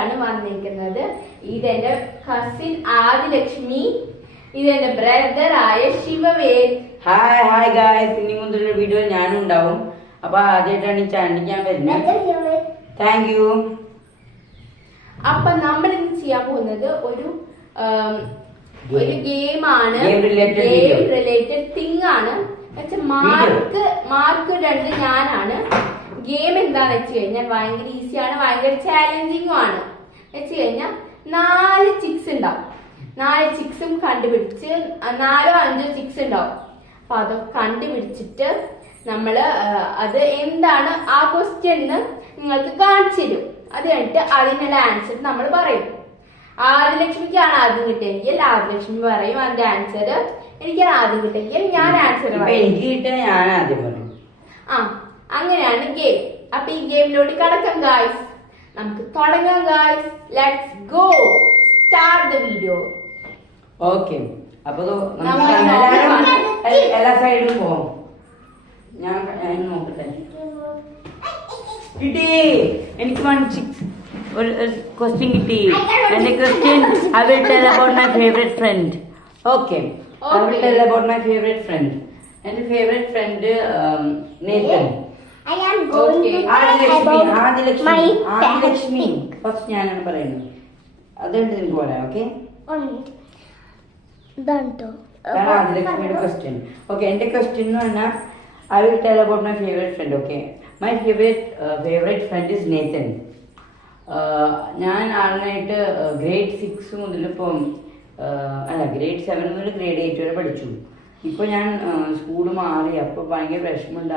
ആയിട്ടാണ് വന്നിരിക്കുന്നത്. ഇതെന്റെ കസിൻ ആദിലക്ഷ്മി, ഇതെന്റെ ബ്രദർ ആയ ശിവവേദ്. ഹായ് ഗായ്സ്, ഇനി മുതലൊരു വീഡിയോ ഞാനും ഉണ്ടാവും. അപ്പൊ ആദ്യമായിട്ടാണ് ഈ ചാനലിൽ ഞാൻ വരുന്നത്. Thank you. അപ്പൊ നമ്മൾ ഇന്ന് ചെയ്യാൻ പോകുന്നത് ഒരു ഗെയിമാണ്. ഗെയിം റിലേറ്റഡ് തിങ് ആണ്. മാർക്ക് 2 ഞാനാണ്. ഗെയിം എന്താന്ന് വെച്ച് കഴിഞ്ഞാൽ ഭയങ്കര ഈസിയാണ്, ഭയങ്കര ചാലഞ്ചിങ്ങും ആണ്. വെച്ച് കഴിഞ്ഞാൽ 4 ചിക്സ് ഉണ്ടാവും. 4 ചിക്സും കണ്ടുപിടിച്ച് 4 or 5 ചിക്സ് ഉണ്ടാവും. അപ്പൊ അതൊക്കെ കണ്ടുപിടിച്ചിട്ട് നമ്മള് അത് എന്താണ് ആ ക്വസ്റ്റ്യൻ നിങ്ങൾക്ക് കാണിച്ചു തരും. അത് കഴിഞ്ഞിട്ട് അതിനുള്ള ആൻസർ നമ്മൾ പറയും. ആദിലക്ഷ്മിക്കാണ് ആദ്യം കിട്ടിയെങ്കിൽ ആദിലക്ഷ്മി പറയും അതിന്റെ ആൻസർ. എനിക്കാണ് ആദ്യം കിട്ടിയെങ്കിൽ ഞാൻ ആൻസർ പറയും. അങ്ങനെയാണ് ഗെയിം. അപ്പൊ ഈ ഗെയിമിലോട്ട് കടക്കാം ഗായ്സ്. നമുക്ക് തുടങ്ങാം guys. Let's go start the video. Okay, അപ്പൊ എല്ലാ സൈഡിലും പോവാം. ഞാൻ നോക്കട്ടെ. കിട്ടി, എനിക്ക് 1 ചിക്സ് ഒരു ക്വസ്റ്റ്യൻ കിട്ടി. എന്റെ question I will tell about my favorite friend. Okay, I will tell about my favorite friend. എന്റെ ഫേവറേറ്റ് ഫ്രണ്ട് നേതൻ. ആദിലക്ഷ്മി ഫസ്റ്റ് ഞാനാണ് പറയുന്നത്. അതുകൊണ്ട് എനിക്ക് പറയാം. ഓക്കെ, ആദിലക്ഷ്മിയുടെ ക്വസ്റ്റ്യൻ. ഓക്കെ, എന്റെ ക്വസ്റ്റ്യൻ എന്ന് പറഞ്ഞാൽ I will tell about my favorite friend. Okay, my favorite friend is Nathan. ഞാൻ ആളിനായിട്ട് grade 6 മുതൽ ഇപ്പം grade 7 മുതൽ grade 8 വരെ പഠിച്ചു. ഇപ്പൊ ഞാൻ സ്കൂള് മാറി. അപ്പൊ ഭയങ്കര വിഷമമുണ്ട്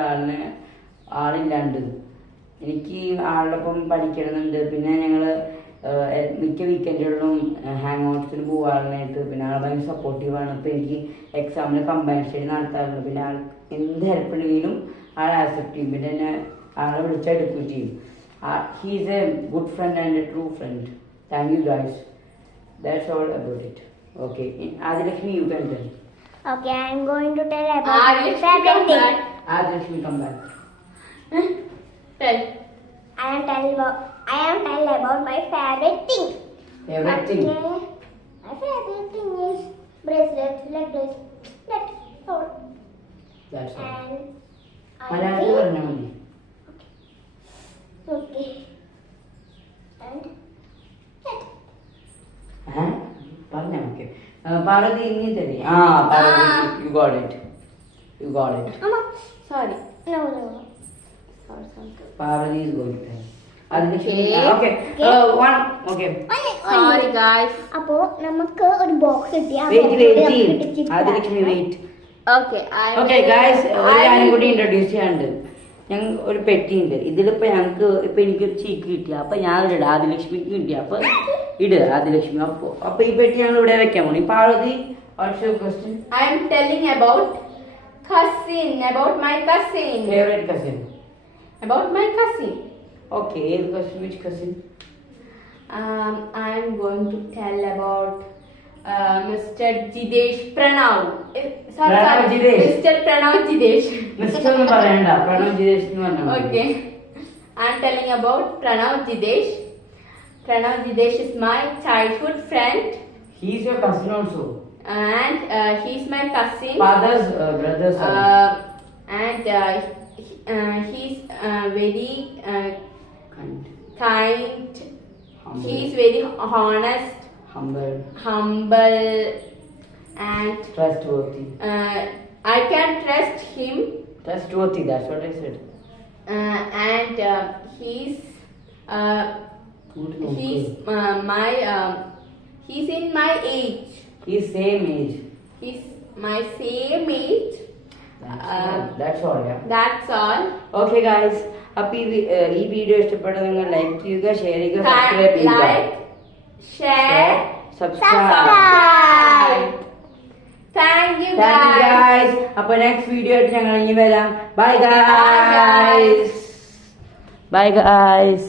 ആളില്ലാണ്ട്. എനിക്ക് ആളോടൊപ്പം പഠിക്കണമെന്നുണ്ട്. പിന്നെ ഞങ്ങള് മിക്ക വീക്കെൻഡുകളിലും ഹാങ് ഔട്ട്സിന് പോകാറുണ്ടായിട്ട്. പിന്നെ ആൾ ഭയങ്കര സപ്പോർട്ടീവാണ്. ഇപ്പൊ എനിക്ക് എക്സാമിന് കമ്പൈൻ സ്റ്റഡി നടത്താറുണ്ട്. പിന്നെ ആൾ എന്ത് ഹെൽപ്പ് ഉണ്ടെങ്കിലും ആൾ ആക്സെപ്റ്റ് ചെയ്യും. പിന്നെ എന്നെ ആളെ വിളിച്ചെടുക്കുകയും ചെയ്യും. He is a good friend and a true friend. Thank you guys. That's all about it. Okay, Adilakshmi, you can tell. Okay, I am going to tell about my favorite thing. Adilakshmi, come back. Tell. I am tell about my favorite thing. Favorite thing. My favorite thing is bracelet, leg bracelet. That's all. That's all. And മലയാളത്തിൽ പറഞ്ഞാൽ മതി. Okay. And that. പറഞ്ഞാ okay. Parvathi ഇനി തരി. Parvathi, you got it. Mama. Sorry. No. Parvati is going to tell. Okay. One. Okay. Sorry guys. അപ്പോ നമുക്ക് ഒരു box കിട്ടി. Wait. Adilakshmi, wait. Okay guys, ഞാനും കൂടി ഇൻട്രൊഡ്യൂസ് ചെയ്യാനുണ്ട്. ഞങ്ങൾ ഒരു പെട്ടി ഉണ്ട്. ഇതിലിപ്പോ ഞങ്ങൾക്ക് ഇപ്പൊ എനിക്കൊരു ചീക്ക് കിട്ടി. അപ്പൊ ഞാൻ ഇട ആദിലക്ഷ്മിക്ക് കിട്ടി. അപ്പൊ ആദിലക്ഷ്മി. അപ്പൊ ഈ പെട്ടി ഞങ്ങൾ ഇവിടെ വെക്കാൻ പോണി. Parvathi, what's your question? I am telling about my cousin. Favorite cousin. About my cousin. Okay, which cousin? I am going to tell about Mr. Jidesh Pranav. Pranav Jidesh. Mr. Pranav Jidesh. Mr. ഒന്നും പറയണ്ട, പ്രണവ് ജിതേഷ് എന്ന് പറഞ്ഞാൽ. Okay, I am telling about Pranav Jidesh. Pranav Jidesh is my childhood friend. He is your cousin also. And he is my cousin. Father's brother. And he's very kind. Humble. He is very honest, humble and trustworthy. I can trust him. Trustworthy, that's what I said. And he's in my age. He's same age. He's my same age. That's all, yeah. That's all. Okay guys, അപ്പോൾ ഈ video ഇഷ്ടപ്പെട്ട നിങ്ങൾ like ചെയ്യുക, share ചെയ്യുക, subscribe ചെയ്യുക. Like, share, subscribe. Thank you guys. അപ്പോൾ next video ആയിട്ട് ഞങ്ങൾ ഇനി വരാം. Bye guys.